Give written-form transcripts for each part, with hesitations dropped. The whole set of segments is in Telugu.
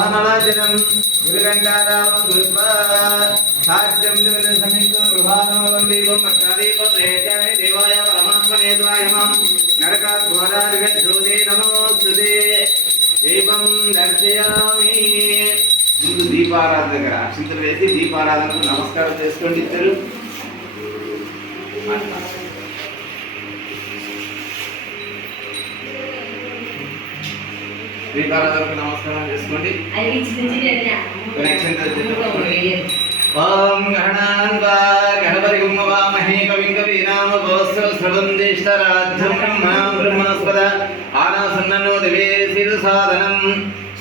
मोहनराजनं गुरुगंगारामं गुरुत्वा साध्यं दिवनं समितं गृहाणं देवं मत्तादीपं प्रेत्यामि देवाय परमात्मने द्वायमां नरकात् घोरादिगच्छोदे नमोस्तुते दीपं दर्शयामि ముందు దీపారాధన దగ్గర అక్షంతలు వేసి దీపారాధనకు నమస్కారం చేసుకోండి ఇద్దరు దీపారాధనకు నమస్కారం చేసుకోండి ఓం గణాన్వా గణపతిం వామహే కవిం కవీనామోస్త్రవం జ్యేష్ఠరాధ్యం బ్రహ్మణాం బ్రహ్మణస్పద ఆనాసన్నో దివే శిరసాదనం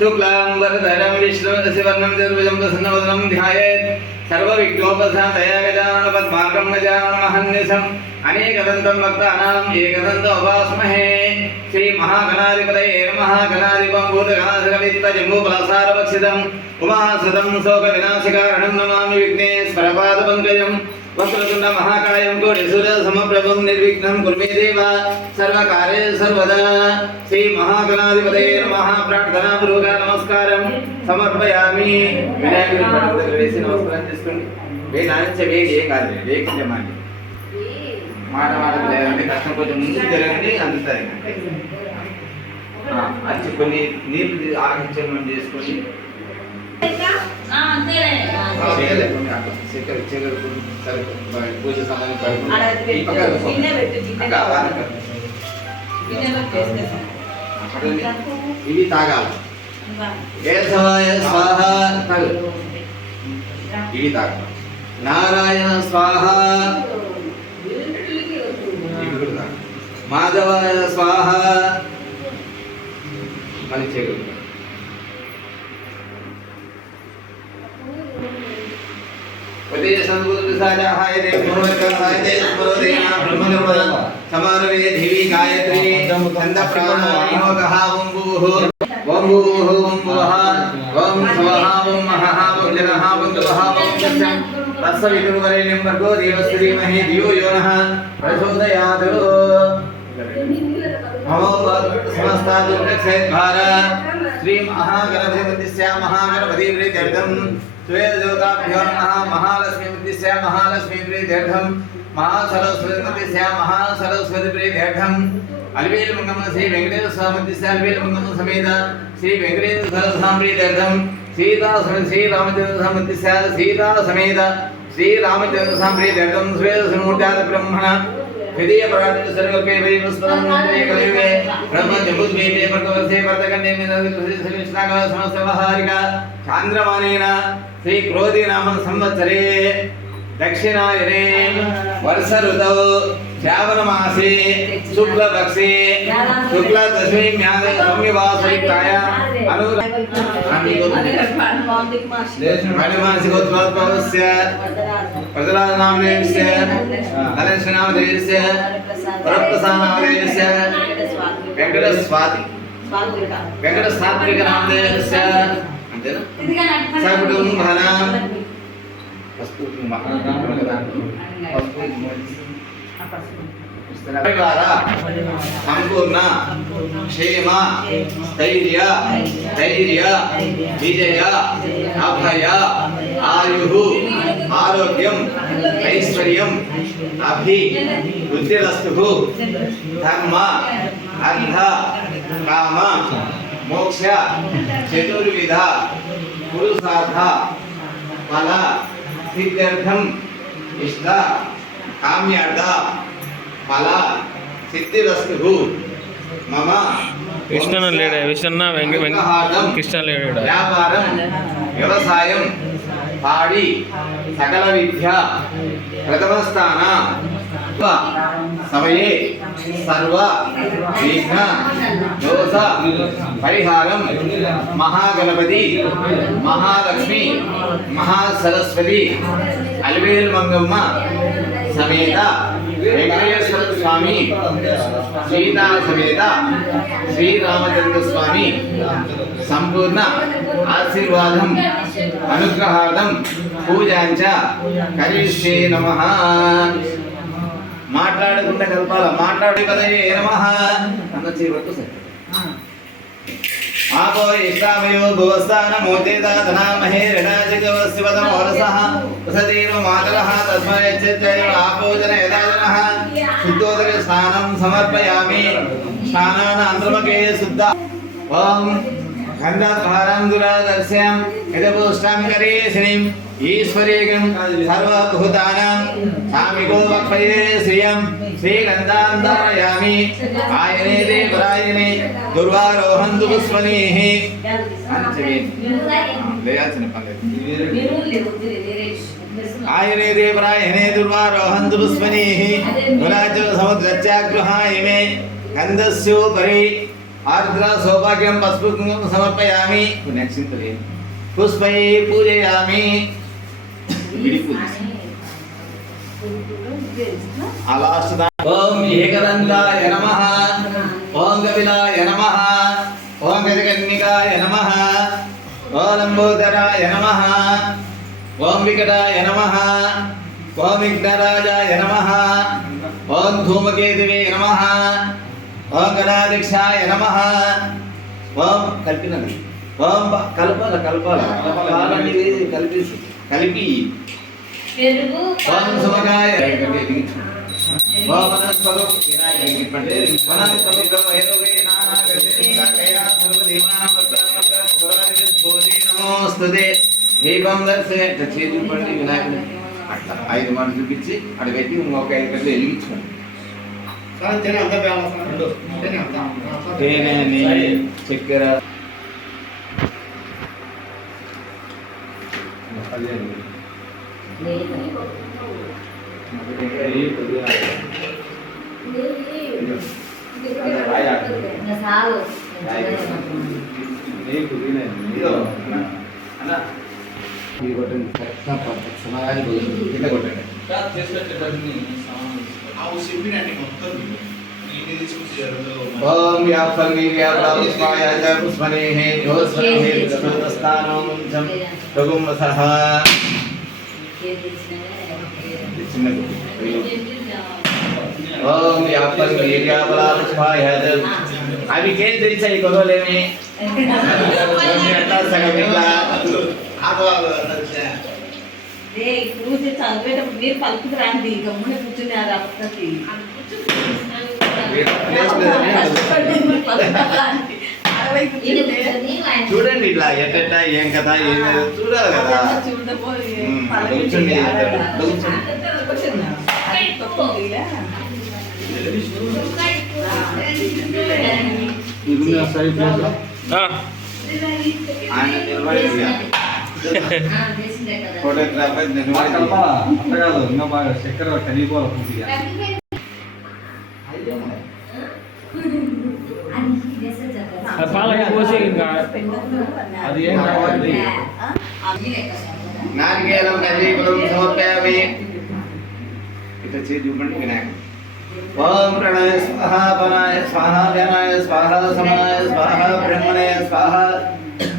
शुक्लांबरधरं विष्णुवर्णं चतुर्भुजं प्रसन्नवदनं ध्यायेत् सर्वविघ्नोपशान्तये गजाननपद्मार्गं गजाननमहर्निशम् अनेकदन्तं भक्तानाम् एकदन्तम् उपास्महे श्रीमहागणाधिपतये नमः। गणाधिपं भूतगणाधिपतित्वजम्बूफलसारभक्षितम् उमासुतं शोकविनाशकारणं नमामि विघ्नेश्वरपादपङ्कजम् वक्रतुण्ड महाकायं कोटिसूर्यसमप्रभं निर्विघ्नं कुरु मे देव सर्वकार्येषु सर्वदा। श्री महागणाधिपतये नमः। प्रार्थना पूर्वक नमस्कारं समर्पयामि। विनायकुడి పటం దగ్గర వేసి నమస్కారం చేసుకోండి। వేదాంచ వేగి ఏం కాదు వేగించమండి మాట లేదంటే కష్టం కొంచెం ముందుకు జరగండి అందుతాయి అచ్చి కొన్ని నీళ్ళు ఆగించమని చేసుకోండి పూజ సమయం ఇవి తాగాలి కేశవాయ స్వాహ ఇవి తాగాలి నారాయణ స్వాహ మాధవాయ స్వాహ మళ్ళీ చేయగలుగుతాం समारवे देवी गायत्री छंद प्राणायामोगः ओम भूः ओम भुवः ओम स्वः ओम महः ओम जनः ओम तपः ओम सत्यं तत्सवितुर्वरेण्यं भर्गो देवस्य धीमहि धियो यो नः प्रचोदयात्। नमो समस्तादुर्गक्षेत्भार श्री महागणपतिस्य महागणपतिप्रीत्यर्थं श्वेतज्योताभ्यो नमः। महालक्ष्मीपतिस्य महालक्ष्मीप्रीत्यर्थं महासरस्वतीपतिस्य महासरस्वतीप्रीत्यर्थं अलवेल मंगम श्री वेंकटेश्वर स्वामीपतिस्य अलवेल मंगम समेत श्री वेंकटेश्वर स्वामीप्रीत्यर्थं सीता समेत श्री रामचंद्र स्वामीपतिस्य सीता समेत श्री रामचंद्र स्वामीप्रीत्यर्थं श्वेतसमूर्त्यात् ब्रह्मण विधेय प्रार्थना सर्वके वैवस्वतं कलियुगे ब्रह्म जम्बुद्वीपे पर्वतवर्षे पर्वतकन्ये निरविष्णाग समस्त व्यवहारिका चांद्रमानेन श्री क्रोधी नाम संवत्सरे दक्षिणायने वर्ष ऋतौ श्रावण मासे शुक्ल पक्षे शुक्ल दशमीं सौम्यवासयुक्तायां अनुमासिकोत्पलस्य प्रजलानामदेवस्य कलशनामदेवस्य परप्रसानामदेवस्य वेंकटस्वात्विकनामदेवस्य अंतेना सकुटुंबना संपूर्ण क्षेम स्थैर्य विजय अभय आयु आरोग्यम ऐश्वर्यम अभिवृद्धिरस्तु धर्म अर्थ काम मोक्ष चतुर्विध पुरुषार्थ फल सिद्ध्यर्थम इष्ट काम्यार्थ फल सिद्धिरस्तु मम कृष्ण लेडे विष्णु कृष्ण लेडे व्यापारं व्यवसायं पाड़ी सकल विद्या प्रथम स्थान समये सर्व विघ्न दोष परिहारं महागणपति महालक्ष्मी महासरस्वती अलवेल मंगम्म समेत वेंकटेश्वर स्वामी सीता समेत श्री रामचंद्र स्वामी संपूर्ण आशीर्वादं अनुग्रहार्थं पूजांच करिष्ये नमः। మాట్లాడకుండా కలపాల మాట్లాడే పదయే నమః అన్న చేయి పట్టు సార్ आपो इष्टामयो भुवस्थानमोचेदातनामहे ऋणाचिकवस्यवदमोरसः वसतीर्व मातरः तस्मै यच्चैव आपो जन यदा जनः शुद्धोदके स्नानं समर्पयामि स्नानानन्तरमके शुद्ध ॐ गन्धद्वारं दुरादर्श्यं यदपुष्टां करेशिनीम् ईश्वरीगं सर्वभूतानां स्वामिको वक्फये श्रियं श्रीगन्धां धारयामि आयने देवरायणे दुर्वारोहन्तु पुष्पनीः आयने देवरायणे दुर्वारोहन्तु पुष्पनीः गुलाचल समुद्रच्चागृहाय मे गन्धस्योपरि आर्द्र सौभाग्यं पुष्पं समर्पयामि पुष्पै पूजयामि ओम एकदन्ताय नमः ओम कपिलाय नमः ओम गजकर्णिकाय नमः ओम लंबोदराय नमः ओम विकटाय नमः ओम विघ्नराजाय नमः ओम धूमकेतवे नमः ओम गणाध्यक्षाय नमः ओम कल्पिनंदि ओम कल्पल कालानि कल्पिसि कल्पि पेरुगु ओम समगाय ओम मनस्वरूप विनायक पंडे मनस्वरूप हेतुवे नाना गतिंदा कया सर्वदेवानां वक्तानां पुराणि बोधि नमोस्तुते दीपं दर्शे చేతి పండి వినాయకుడు అట్లా 5 మాటలు చూపించి అక్కడ పెట్టి ఇంకొక 5 గంటలు వెలిగించుకోండి సార్ తేనే అంత బ్యాలెన్స్ రెండు తేనే అంత తేనే నీ చక్కెర ओम व्याफल्गी व्याप्रावस्माय च पुष्पनेः योस्मनेः विष्णुस्थानं चं रघुमसः ओम व्याफल्गी व्याप्रावस्माय च अभी केन दिरिचै कोलेमे अट्ला सगमिला आगो रे కూర్చొని చదివేటప్పుడు మీరు పలుకుతూ రండి గమ్మున కూర్చున్నారు అప్పటికి చూడండి ఇట్లా ఎట్ట ఏం కదా ఏం చూడాలి కదా ఆయన నిలబడి ఫోటోగ్రాఫర్ అట్లా కాదు ఇంకా బాగా చక్కెర కలిగిపోవాలి పూర్తిగా పాలకి పోసి ఇంకా అది ఏం కావాలి నారికేలం కల్లీపురం సమర్పయామి ఇట్లా చేసి చూపండి వినాయకుడు ఓం ప్రణయ స్వాహ పనాయ స్వాహ వ్యానాయ స్వాహ సమాయ స్వాహ బ్రహ్మణే స్వాహ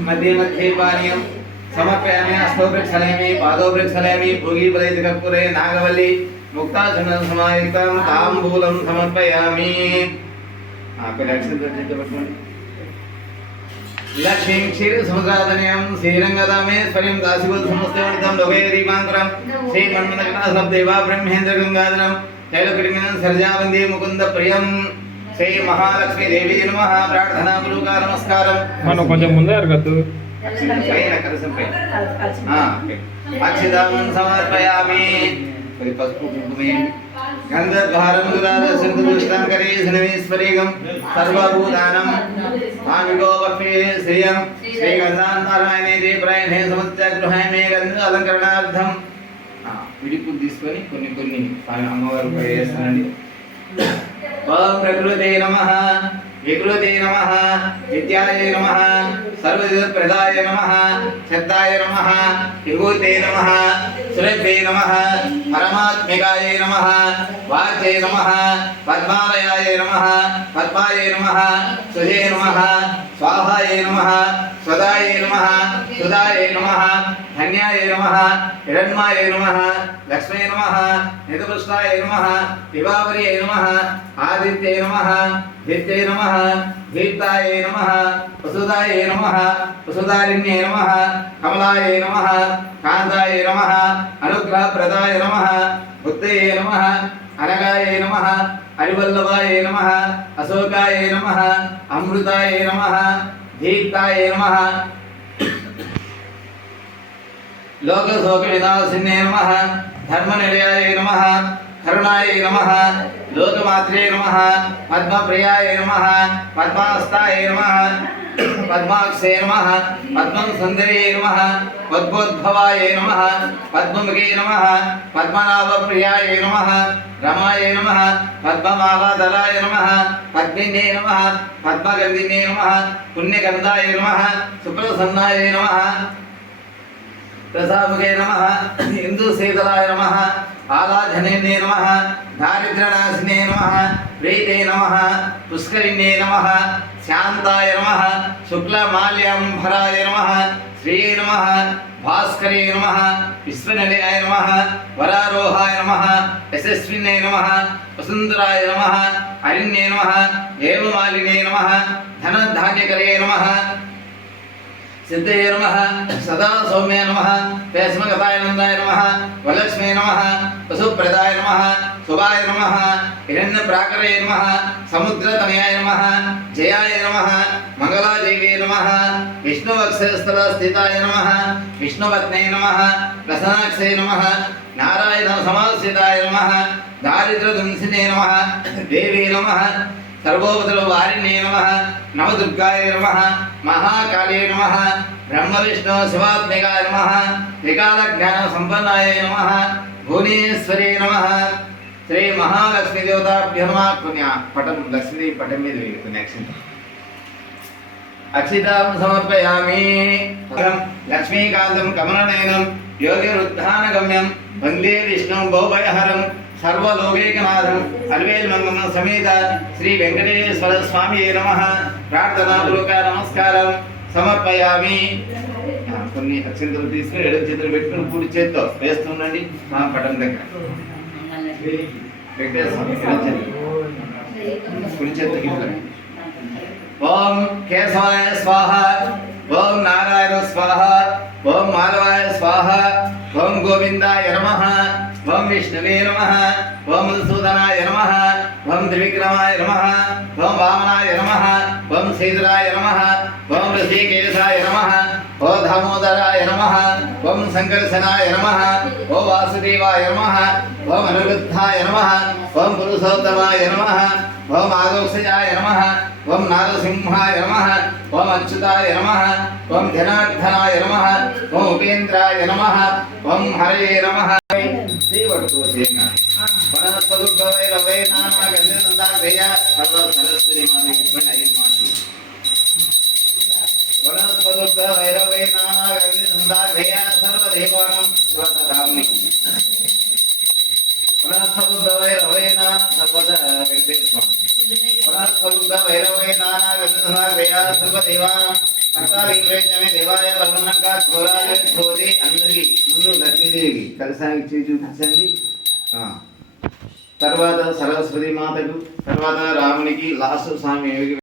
మధ్య మధ్య పానీయం సమర్పయామి అష్టోపృక్షలేమి పాదోపృక్షలేమి భోగీపదైతి కర్పూరే నాగవల్లి ముక్తాచందన సమాయుక్తం తాంబూలం సమర్పయామి లక్ష్మీం క్షీర సముద్రాదనయం శ్రీరంగదామేశ్వర్యం దాసివల్ సమస్తవర్తం లోకే దీపాంకురం శ్రీ మన్మథకటాసబ్దేవా బ్రహ్మేంద్ర గంగాధరం శైలకుడిమినం సర్జావందే ముకుంద ప్రియం శ్రీ మహాలక్ష్మీ దేవి నమః ప్రార్థనా పూర్వక నమస్కారం మనం కొంచెం ముందే అరగద్దు అక్షితం సమర్పయామి పసుపు కుంకుమే గంధద్వారం దురాదర్శం కరేశనమేశ్వరీగం సర్వభూతానం స్వామిగో వక్ఫే శ్రియం శ్రీగంధాంతరాయణే దేవరాయణే సముద్రగృహాయ మే గంధ అలంకరణార్థం విడిపులు తీసుకొని కొన్ని అమ్మవారు చేస్తానండి ఓం ప్రకృతే నమః వికృతే నమః విద్యాయ నమః సర్వజగత్ప్రదాయ నమః శబ్దాయ నమః విభూతే నమః సురభ్యే నమః పరమాత్మికాయ నమః వాచే నమః పద్మాలయాయ నమః పద్మాయ నమః సుజే నమః స్వాహాయ నమః స్వదాయ నమః సుదాయ నమః ధన్యాయ నమః హిరణ్మాయ నమః లక్ష్మీ నమః నిధుపుష్టాయ నమః విభావర్యై నమః ఆదిత్యై నమః దిత్యై నమః నమః దీప్తాయే నమః వసుదాయే నమః వసుదారిణ్యే నమః కమలాయే నమః కాంతాయే నమః అనుగ్రహప్రదాయ నమః బుద్ధయే నమః అనగాయే నమః హరివల్లభాయే నమః అశోకాయే నమః అమృతాయే నమః దీప్తాయే నమః లోకశోక వినాశిన్యే నమః ధర్మనిలయాయ నమః కరుణాయ నమః లోకమాత్రే నమః పద్మప్రియాయ నమః పద్మాస్తాయ నమః పద్మాక్షే నమః పద్మం సుందర్యే నమః పద్మోద్భవాయ నమః పద్మముఖే నమః పద్మనాభప్రియాయ నమః రమాయ నమః పద్మమాలాధరాయ నమః పద్మిన్యే నమః పద్మగంధిన్యే నమః పుణ్యగంధాయ నమః సుప్రసన్నాయ నమః ప్రసాముఖే నమః ఇందుశీతలాయ నమః ఆలాధనేన్యే నమః దారిద్ర్యనాశినే నమః ప్రీతే నమః పుష్కరిణ్యే నమః శాంతాయ నమః శుక్లమాల్యాంబరాయ నమః శ్రీయే నమః భాస్కరే నమః విశ్వనిలయాయ నమః వరారోహాయ నమః యశస్వినే నమః వసుంధరాయ నమః అరణ్యే నమః హేమమాలినే నమః ధనధాన్యకరే నమః సిద్ధయే నమః సదా సౌమ్య నమః పేస్మగతాయ నమః వరలక్ష్మే నమః వసుప్రదాయ నమః శుభాయ నమః హిరణ్యప్రాకరే నమః సముద్రతనయాయ నమః జయాయ నమః మంగళాదేవే నమః విష్ణువక్షస్థలస్థితాయ నమః విష్ణుపత్నే నమః ప్రసన్నాక్షే నమః నారాయణ సమాశ్రితాయ నమః దారిద్ర్యదుంసినే నమః దేవే నమః సర్వోపదల వారిణ్యే నమః నవదుర్గాయ నమః మహాకాళే నమః బ్రహ్మ విష్ణు శివాత్మికాయ నమః త్రికాల జ్ఞాన సంపన్నాయ నమః భువనేశ్వరే నమః శ్రీ మహాలక్ష్మీ దేవతాభ్యో నమః పుణ్య పటం లక్ష్మీదేవి పటం మీద వేగుతుంది అక్షితాం సమర్పయామి లక్ష్మీకాంతం కమలనయనం యోగిరుద్ధానగమ్యం వందే విష్ణుం భవభయహరం సర్వలోకైకనాథం అల్వేల్మంగమ సమేత శ్రీ వెంకటేశ్వర స్వామి నమః ప్రార్థనాపూర్వక నమస్కారం సమర్పయామి. కొన్ని అక్షంతలు తీసుకుని ఎడమ చేతులు పెట్టుకుని కుడి చేత్తో వేస్తుండండి మా పటం దగ్గర. వెంకటేశ్వర స్వామి కుడి చేతికి ఓం కేశవాయ స్వాహ, ఓం నారాయణ స్వాహ, ఓం మాధవాయ స్వాహ, ఓం గోవిందాయ నమః, ఓం విష్ణవే నమః, ఓం మధుసూదనాయ నమః, ఓం త్రివిక్రమాయ నమః, ఓం వామనాయ నమః, ఓం శ్రీధరాయ నమః, ఓం ఋషికేశాయ నమః, ఓం దామోదరాయ నమః, ఓం సంకర్షణాయ నమః, ఓం వాసుదేవాయ నమః, ఓం అనిరుద్ధాయ నమః, ఓం పురుషోత్తమాయ నమః, ఓం ఆదోక్షయాయ నమః, ఓం నారసింహాయ నమః, ఓం అచ్యుతాయ నమః, ఓం జనార్దనాయ నమః, ఓం ఉపేంద్రాయ నమః, ఓం హరయే నమః. శ్రీవర్తోసేన వనస్పదుద్భవై రవై నానా గంధనందాగ్రయ సర్వ సరస్వతి మాతకి పఠాయి మాతు. వనస్పదుద్భవై రవై నానా గంధనందాగ్రయ సర్వ దేవానాం సర్వతరామ్ని. వనస్పదుద్భవై రవై నానా సర్వద వెంకటేశ్వర వనస్పదుద్భవై రవై నానా గంధనందాగ్రయ సర్వ దేవానాం దేవాయ భగవంగా ఘోరాయ ఘోరి. అందరికి ముందు లక్ష్మీదేవికి కలశానికి చేసి చూపించండి. తర్వాత సరస్వతి మాతకు, తర్వాత రామునికి, లాస్ట్ స్వామి